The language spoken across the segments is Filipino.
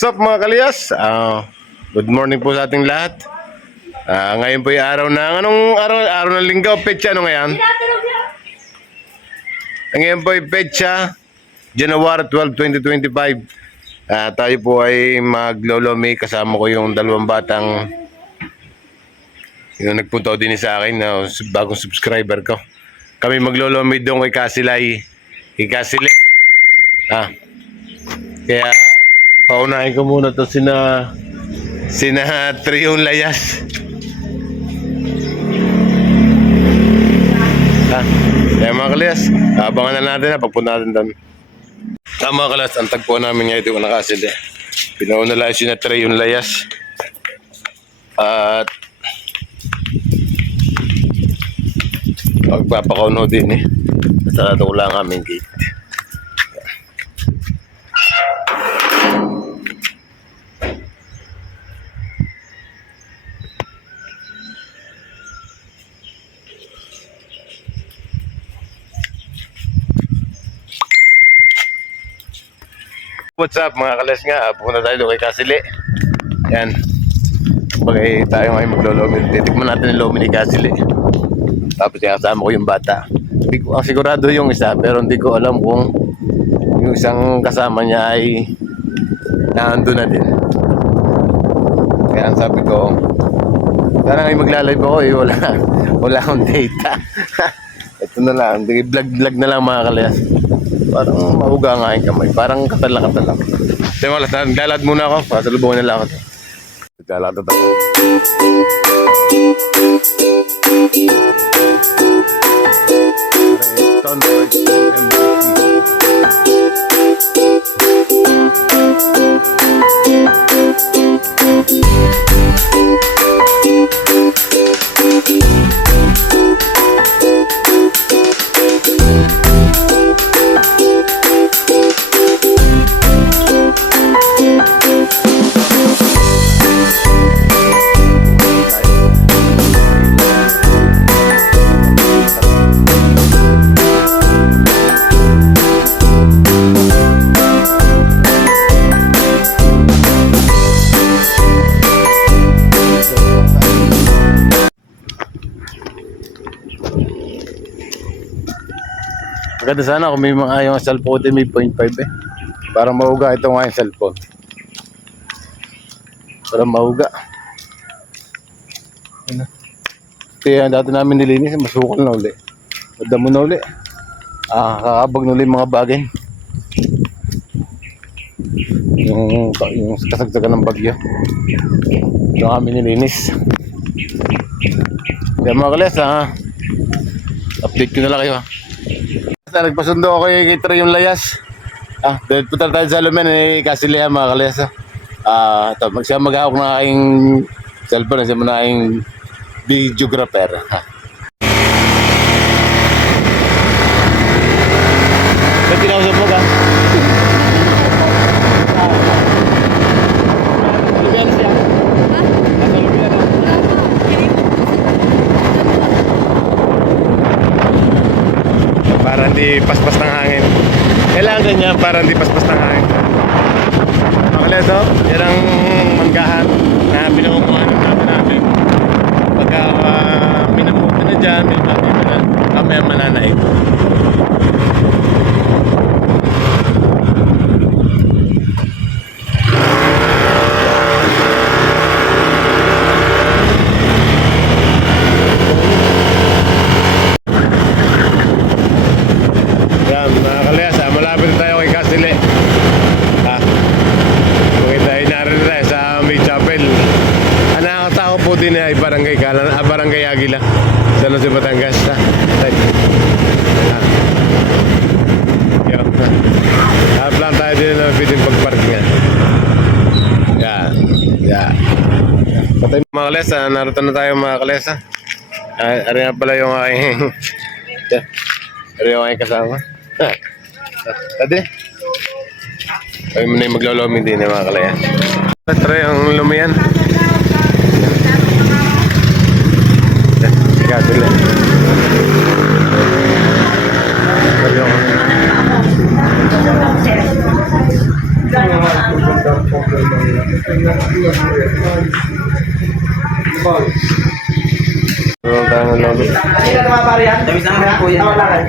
What's up mga kalyas? Good morning po sa ating lahat. Ngayon po yung araw ng araw ng linggo, petsa ano ngayon? Ngayon po yung petsa January 12, 2025. Tayo po ay maglolomi, kasama ko yung dalawang batang yung nagpunta din sa akin na bagong subscriber ko. Kami maglolomi doon kay Kasilay. Kaya paunahin ko muna to sina Triong Layas. Kaya mga kalyas, abangan na natin pagpunta natin doon. Mga kalyas, ang tagpo namin ngayon ito nakasili. Pinauna lang sina Triong Layas. At magpapakauno din Sarado ko lang aming gate. What's up mga kalas nga, pupunta tayo kay Kasili. Yan. Bagay tayo ngayon maglolomi. Titikman natin yung lomi ni Kasili. Tapos kasama ko yung bata. Hindi ko ang sigurado yung isa, pero hindi ko alam kung yung isang kasama niya ay naando na din. Kaya ang sabi ko, sana ngayon magla-live ako wala akong data. Ito na lang, vlog na lang mga kalas. Parang mahuga nga yung kamay. Parang katal lang. Diba, lalad muna ako. Pasalubungan nila ako. Lalad ako. Maganda sana kung may mga yung cellphone din may 0.5 para mahuga ito nga yung cellphone. Para mahuga. Kaya dati namin nilinis, masukal na uli. Madamo na uli. Kakabag na uli mga bagay. Yung kasagsagan ng bagyo. Ito kami nilinis. Kaya mga kalas update ko na lang kayo Nagpasundo ako kay Triong Layas. Dahil punta tayo sa Lumen Kasili mga kalas. Siya maghahawak na aking cellphone, siya muna aking videographer. Ba't tinausap mo ka? Lumiyan siya. Nasa Lumiyan para hindi paspas ng hangin. Kailangan ganyan para hindi paspas ng hangin. Makaleso, yan ang manggahan na pinangunguhan natin. Pagka minamuti na dyan, may mati na kamaya mananaig. Din ay Barangay Aguila sa Los Batangas. Plan tayo din na pwedeng pagparkingan. Patay mga kalesa, naruto na tayo mga kalesa. Ari na pala yung aking kasama. Tadi ay muna yung maglolomi din mga kalaya. Try ang lumiyan. Kasili. Ano tayo ng lomi? Dito ka eh.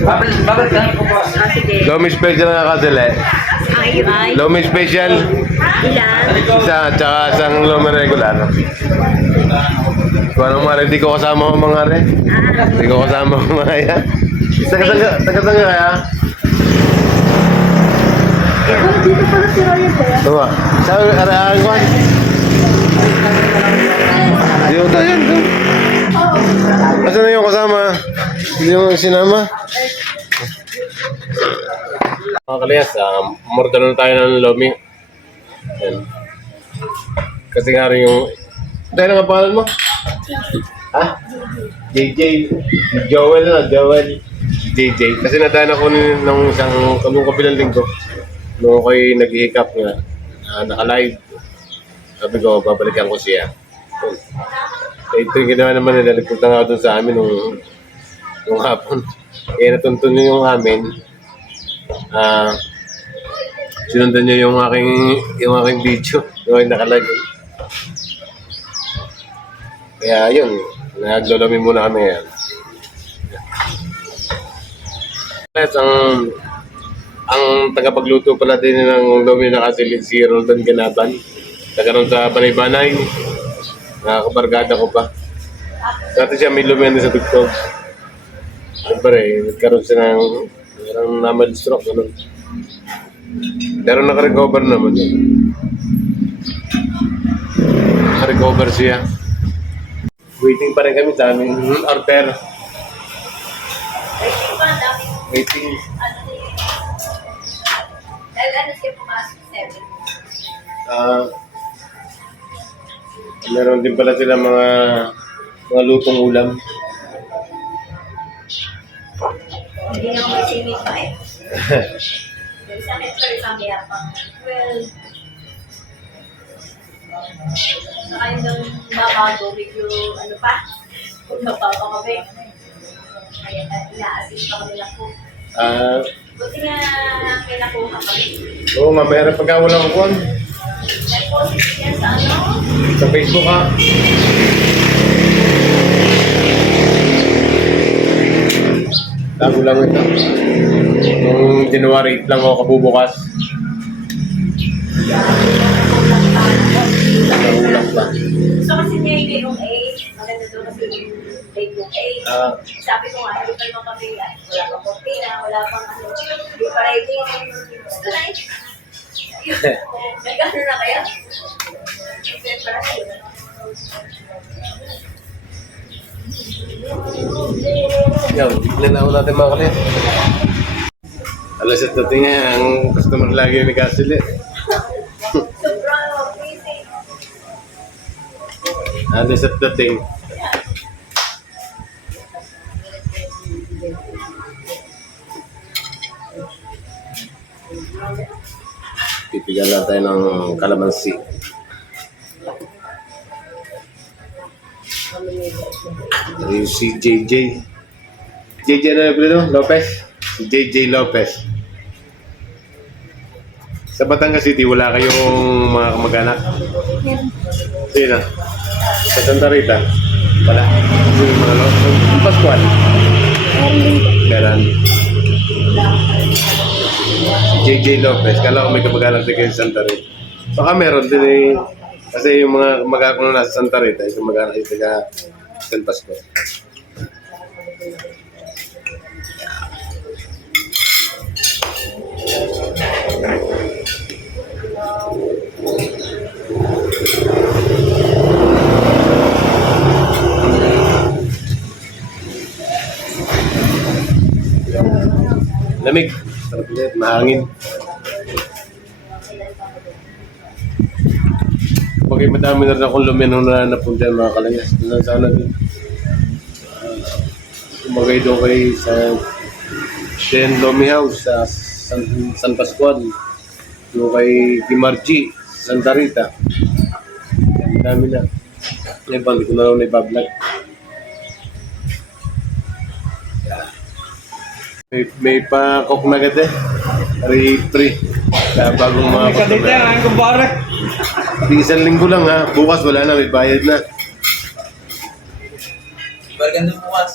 Babal ka. Ah, sige. Lomi special na kasili. Ay. Lomi special. Ilan? Isa, tsaka isang lomi regular. Kung anong mara, hindi ko kasama ang mga re. Hindi ko kasama ang mga yan. Taga-tanga kaya? Dito pala si Ryan kaya. Tuwa. Sa arahan ko. Dito tayo yan. Asa na yung kasama? Hindi mo sinama? Mga kaliyas, murder na tayo ng lomi. Yan. Kasi nga rin yung... Dahil nga pangalan mo? Ha? JJ. Joel na, Joel. JJ. Kasi nadaan ako ng isang kamong kabilang linggo. Nung ako'y nag-hiccup nga, naka-live. Sabi ko, babalikan ko siya. Ito yung ginawa naman nila, nagpunta nga doon sa amin nung hapon. Kaya natuntun nyo yung amin. Sinundan nyo yung aking video, yung aking naka-live. Kaya yun, naglolomi muna kami ngayon. Ang tagapagluto pala din ng lomi na kasilid si Roldan Ganaban. Nagkaroon sa Banay-Banay. Nakakabargada ko pa. Dati siya may lumihan sa TikTok. Siyempre, nagkaroon siya ng namal stroke. Ano? Pero nakarecover naman. Nakarecover siya. Waiting pa rin kami sa aming order. Waiting. Ano siya pumasok 7? Meron din pala sila mga lutong ulam. Hindi na ako masingit pa eh. Yung sakit pa rin mamaya pang 12. Saka yung mabago, medyo ano pa, kung napapakabe. Kaya ina-assist ako nila po. Buti nga may nakuha kami. Oo, mamaya na pagka walang kuwan. Nag-post yan sa ano? Sa Facebook ha. Tago lang ito. Noong January 8 lang ako kabubukas. Nakulang pa. So kasi niya yung 8, maganda doon kasi yung date yung 8. Sabi ko nga, hindi pa naman kami, wala pang kortina, wala pang ano, hindi pa ready. Gusto na eh. Nag-ano na kaya? Preparasyon. Yan, nanaw natin mga kalit. Alas at dating nga, ang customer lagi yung nagkasili. Sobrang busy. Alas at dating. Pipigan lang tayo ng kalamansi. Yung si JJ. JJ na yung Lopez? Si JJ Lopez. Sa Batangas City, wala kayong mga kamag-anak? Sino? Sa Santa Rita? Wala. Yung mga Pascual? Meron. JJ Lopez. Kala ko may kamag-anak din kayo sa Santa Rita. Baka meron din eh. Kasi yung mga kamag-anak na nasa Santa Rita, yung kamag-anak yung taga San Pascual. Lamig. Sarap ulit. Mahangin. Kapag madami na rin akong luminong na napunta mga kalayas. Sana din. Kumagay doon kay sa Den Lomi House sa San Pascual. Doon kay Kimarchi, Santa Rita. Ang dami na. Ngayon, hindi ko na lang na ibablog. May pa-cook na agad eh. Free. Kaya bagong mga Kadete customer. ang kumpare. Di isang linggo lang ha. Bukas wala na, may bayad na. Barganda bukas.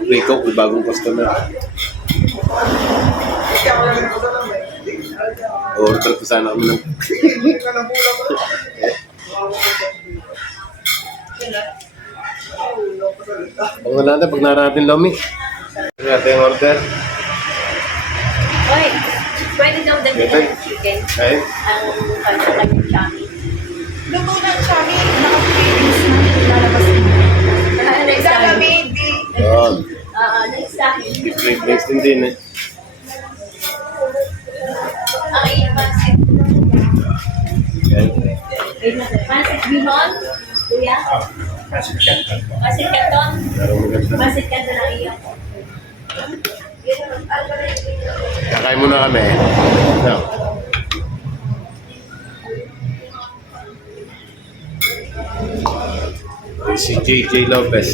May cook, may bagong customer. Order ko sana kami ng... Pag wala na, pag narating lomi. Ano natin yung order? Oy, pwede daw dagdagan Pwede. ng chicken. Ay, Ang kanyang chami. Luto ng chami, naka-freeze na, lalabas na. Next time. Gagamit, yun. Next time. Free place din eh. Ang iyong pansit. Yan. Pansit bihon. Kuya. Pansit canton. Parang maganda. Pansit canton ang iyong. Kakain muna kami. No. Si JJ Lopez.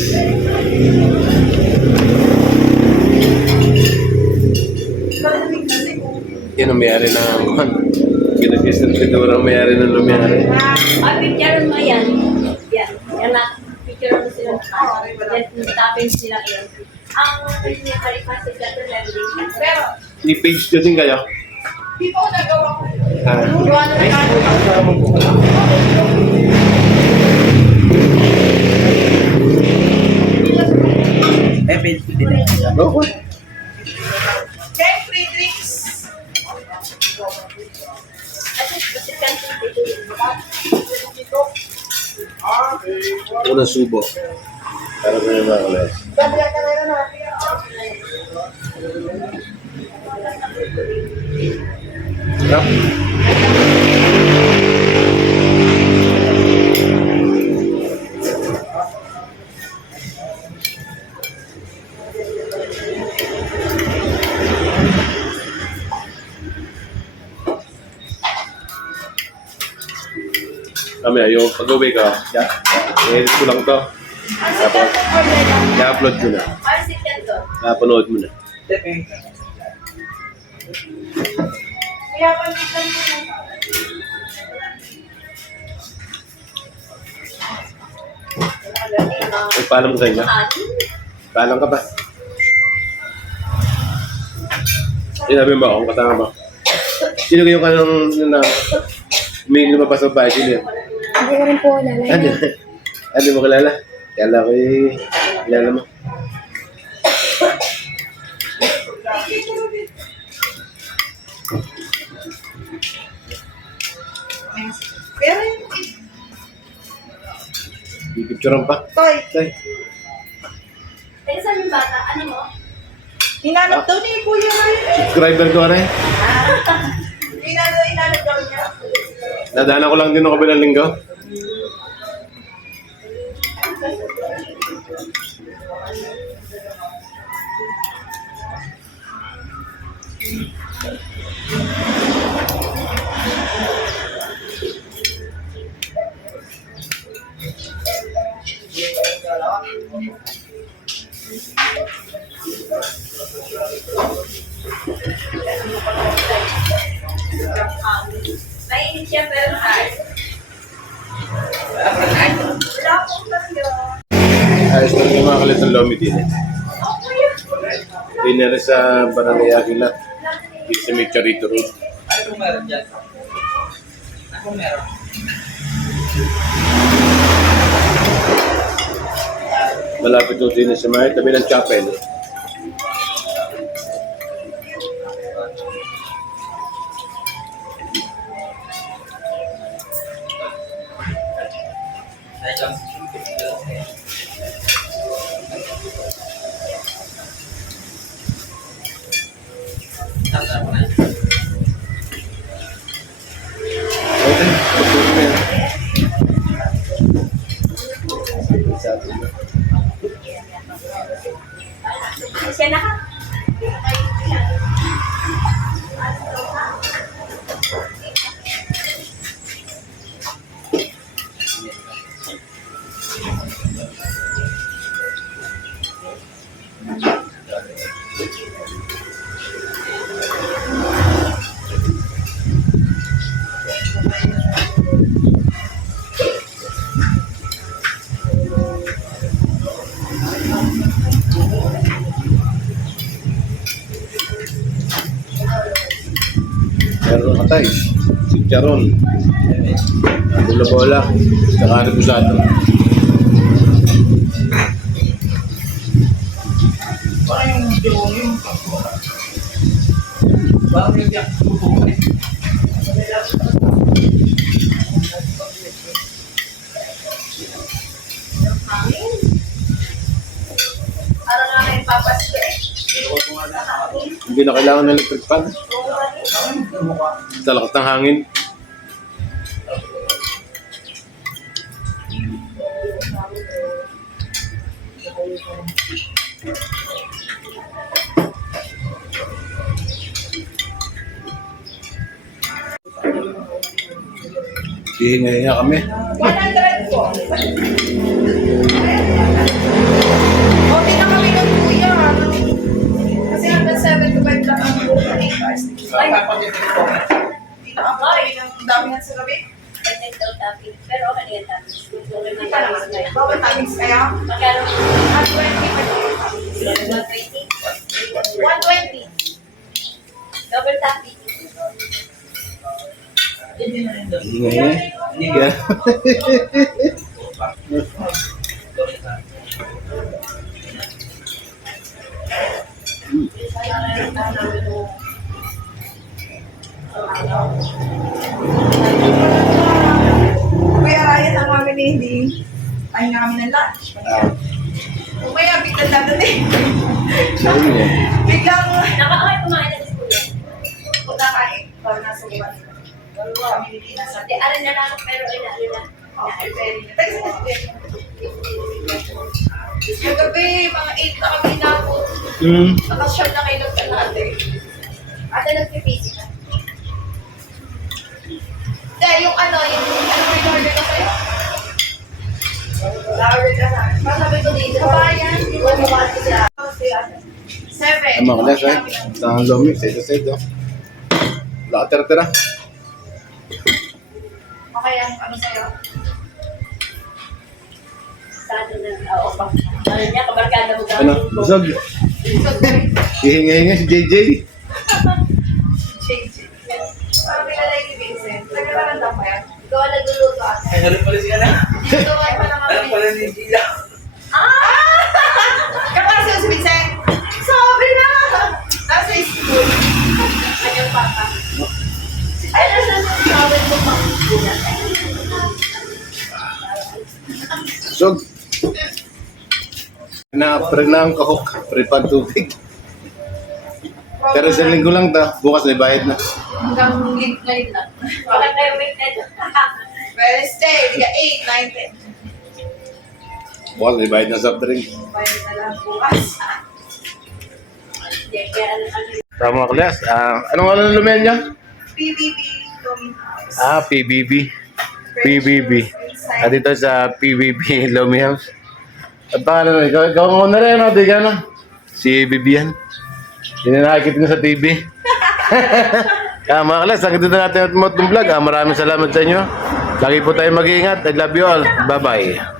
Yan ang mayari ng Ginag-distributor ang mayari ng lumayari. Picture mo yan. Yan. Yan na. Picture mo sila. Yan. Toppings nila yun. Ang pansit canton leveling. pero I-page ko din kayo. di pa ako nagawa ko. Ah. Gawa na ng Okay. Kaya free drinks. At pansit canton dito. Unang subo. Para sa mga kalas. Babila ka na natin. Sarap. Kami, yung pag-uwi ka, i-edit ko lang to. Tapos, i-upload ko na. Pansit canton. Napanood mo na. Kaya pangitan mo na. Ay, paalam ko sa inyo. Paalam ka ba? Sinabi mo akong kasama mo. Sino kayo kanong na may lumabas sa bahay? Sino yun? Hindi ko rin po alala. Ano? Ano mo kilala? Kala ko kilala mo. Pero yung Pipicturean pa. toy, Tay. Teka, saan yung bata? Ano mo? hinanap daw ni Kuya Ryan. Subscriber ko rin. Hinanap daw niya. Nadaanan ko lang din ng kabilang linggo. Mainit siya pero hard. Wala pong tayo. Ayos na yung mga kalit ng lomi din. Oh, kuya. Dinner sa Barangay Aquila. Dito sa may Charito Road. Ano kung meron dyan? Ako meron. Malapit doon din sa may tabi ng chapel. Dahil lang. Tanda mo na. Okay, pagpunta mo yan. Sa atin na. Meron katay. Chicharon. Bola-bola. Saka repusado. Parang yung yung Parang yung biyak bubuhay. Hangin. Parang nga may papasko eh. Hangin. Hindi na kailangan ng electric fan. Sa lakas ng hangin. Hihingay nga kami. 100 po. Okay na kami ng kuya. Kasi hanggang 7 to 5 lang ang buong 8 hours. Ay, Hindi na ako kami ng dami yan sa gabi. pwede daw topping. Pero okay na yan topping. Hindi pa naman. Bawal timings kaya. Magkano? At 20 pa yung timings. 120. 120. Double topping. Hihingay nga. Yan. Kuya Ryan, ang mami ni hindi. Ay na kami ng lunch. Umaya, biglang dadating. Ayun nga. Biglang Nakakaya kumain na sa school. punta kain. Para nasa buwan. Kami ni Tina sa Hindi, alam na lang pero inaalala na. okay, very good. Thanks, Kagabi, mga 8 na kami inabot. Nakasyal na kayo ng kalate. Ate, nagpipisi ka. Hindi, yung ano yung order ko sa'yo? Order ka sa akin. Masabi ko dito. Kabayan. Iwan mo kasi siya. 7. Ang mga klas eh. Sa lomi, sa side oh. Wala ka tira-tira. Okay, ano sa'yo? Saan na? Oo, pa. Ano niya, kabarkada mo Ano? Busog. Hihingay nga si JJ. JJ. Parang kilala yung Vincent. Nagkakaroon ba yan? Ikaw ang nagluluto ate. Ay, halos pala siya na. Dito nga pa naman. Alam pala ni Gila. Kaklase yung si Vincent. Sabi na! Nasa school. Kanyang papa. Ay, nasa sa tawag mo pa. Busog. Na-pre na ang kahok. Pre pa tubig. Pero sa linggo lang ta. Bukas na bayad na. Hanggang late na yun lang. Bakit kayo weekend? Wednesday, diga 8, 9, 10. Bukas na bayad na soft drink. Bayad na lang bukas. Hindi, kaya ano. Tama klas. Anong ano ng lumen niya? PBB Domino's. PBB. PBB. At dito sa PBB Lomi House. At pangalan ikaw mo na rin, di ka na. Si Bibian. Hindi na nakikita niyo sa TV. Mga kalas, hanggang dito natin at vlog. Maraming salamat sa inyo. Lagi po tayo mag-iingat. I love you all. Bye-bye.